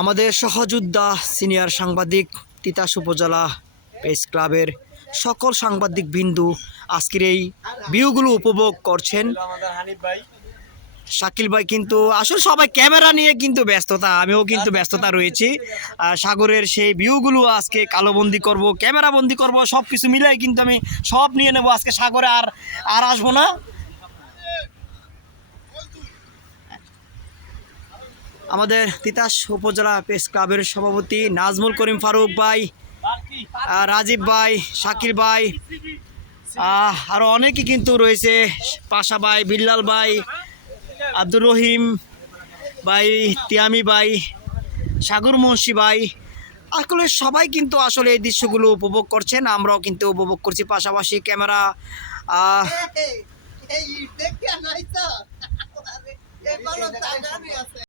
আমাদের সহযোদ্ধা সিনিয়র সাংবাদিক তিতাস উপজেলা প্রেস ক্লাবের সকল সাংবাদিক বিন্দু আজকের এই ভিউগুলো উপভোগ করছেন। শাকিল ভাই কিন্তু আসলে সবাই ক্যামেরা নিয়ে কিন্তু ব্যস্ততা আমিও কিন্তু ব্যস্ততা রয়েছি। সাগরের সেই ভিউগুলো আজকে কালোবন্দি করব ক্যামেরা বন্দি করব সব কিছু মিলাই কিন্তু আমি সব নিয়ে নেব আজকে সাগরে আর আর আসব না। আমাদের তিতাস উপজেলা প্রেস ক্লাবের সভাপতি নাজমুল করিম ফারুক ভাই রাজীব ভাই শাকিল ভাই আরও আরও অনেকে কিন্তু রয়েছে। পাশা ভাই বিল্লাল ভাই আব্দুর রহিম ভাই, তিয়ামি ভাই, সাগর মুন্সি ভাই। আসলে সবাই কিন্তু আসলে এই দৃশ্যগুলো উপভোগ করছেন, আমরাও কিন্তু উপভোগ করছি। পাশাপাশি ক্যামেরা